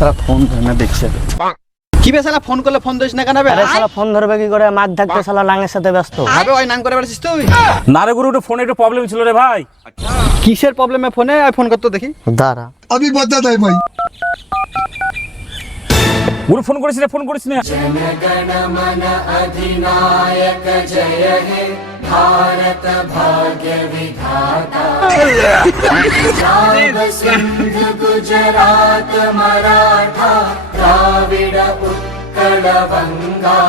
সারা phone ধরে না দেখছে কি বে শালা ফোন করলে ফোন দিস না কেন বে? আরে শালা ফোন ধরবে কি করে, মাছ থাকতে শালা লাঙের সাথে ব্যস্ত। আবে ওই নাম করে বেড়াচ্ছিস তুই? না রে গুরু, একটু ফোনে একটু প্রবলেম ছিল রে ভাই। কিসের প্রবলেমে ফোনে আই ফোন করতে দেখি দাঁড়া अभी बता दे भाई। গুরু ফোন করিস না, ফোন করিস না। गुजरात मराठा द्राविड उत्कल बंगा।